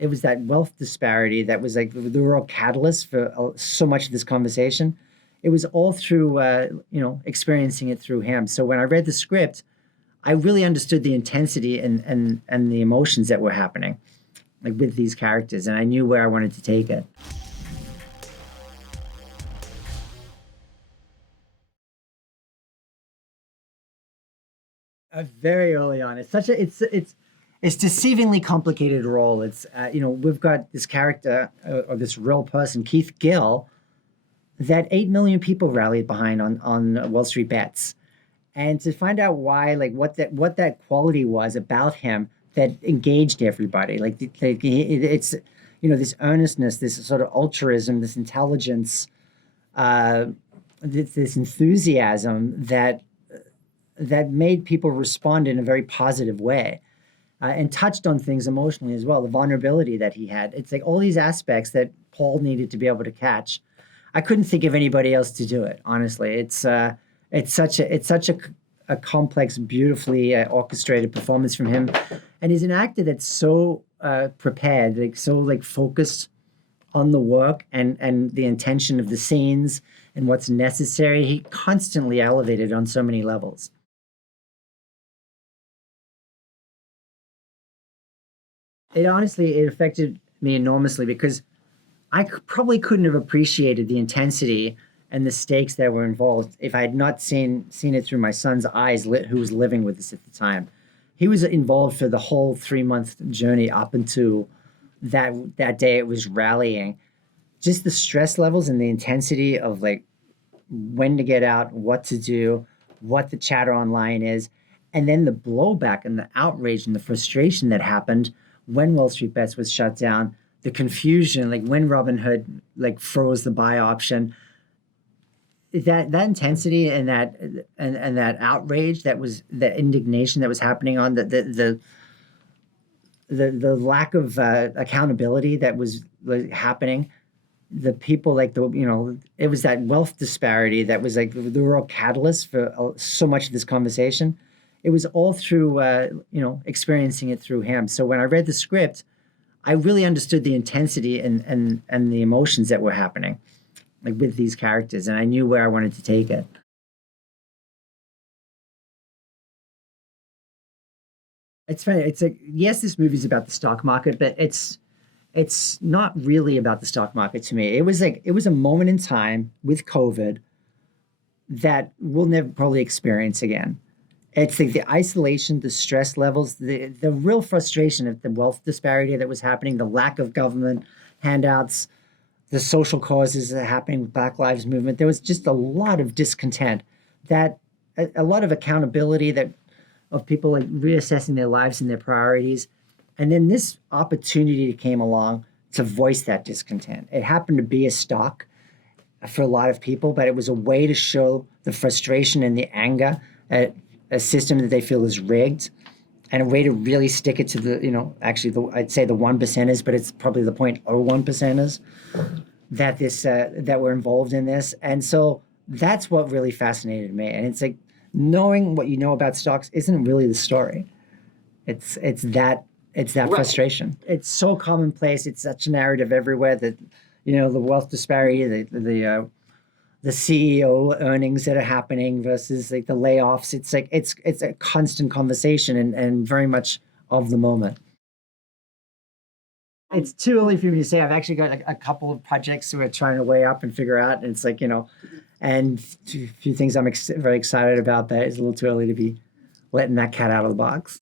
it was that wealth disparity that was like the real catalyst for so much of this conversation. It was all through, experiencing it through him. So when I read the script, I really understood the intensity and the emotions that were happening, like with these characters, and I knew where I wanted to take it. Very early on, it's deceivingly complicated role. It's we've got this character or this real person, Keith Gill, that 8 million people rallied behind on Wall Street Bets, and to find out why, like what that quality was about him that engaged everybody, it's this earnestness, this sort of altruism, this intelligence, uh, this enthusiasm that made people respond in a very positive way, and touched on things emotionally as well. The vulnerability that he had. It's like all these aspects that Paul needed to be able to catch. I couldn't think of anybody else to do it. Honestly, it's such a complex, beautifully orchestrated performance from him, and he's an actor that's so prepared, like so like focused on the work and the intention of the scenes and what's necessary. He constantly elevated on so many levels. It affected me enormously because probably couldn't have appreciated the intensity and the stakes that were involved if I had not seen it through my son's eyes, who was living with us at the time. He was involved for the whole 3 month journey up into that day it was rallying. Just the stress levels and the intensity of like when to get out, what to do, what the chatter online is, and then the blowback and the outrage and the frustration that happened when Wall Street Bets was shut down, the confusion, like when Robinhood like froze the buy option, that intensity and that outrage, that was the indignation that was happening on the lack of accountability that was like, happening. The people, like it was that wealth disparity that was like the real catalyst for so much of this conversation. It was all through experiencing it through him. So when I read the script, I really understood the intensity and the emotions that were happening, like with these characters, and I knew where I wanted to take it. It's funny. It's like, yes, this movie's about the stock market, but it's not really about the stock market to me. It was a moment in time with COVID that we'll never probably experience again. It's like the isolation, the stress levels, the real frustration of the wealth disparity that was happening, the lack of government handouts, the social causes that are happening with Black Lives Movement. There was just a lot of discontent, that a lot of accountability, that of people like reassessing their lives and their priorities. And then this opportunity came along to voice that discontent. It happened to be a stock for a lot of people, but it was a way to show the frustration and the anger at a system that they feel is rigged, and a way to really stick it to actually I'd say the one percenters, but it's probably the 0.01 percenters that were involved in this. And so that's what really fascinated me. And it's like knowing what you know about stocks isn't really the story. It's that Right. frustration. It's so commonplace. It's such a narrative everywhere that the wealth disparity, the CEO earnings that are happening versus like the layoffs. It's like it's a constant conversation and very much of the moment. It's too early for me to say. I've actually got a couple of projects we're trying to weigh up and figure out. And it's like, and a few things I'm very excited about, but it's a little too early to be letting that cat out of the box.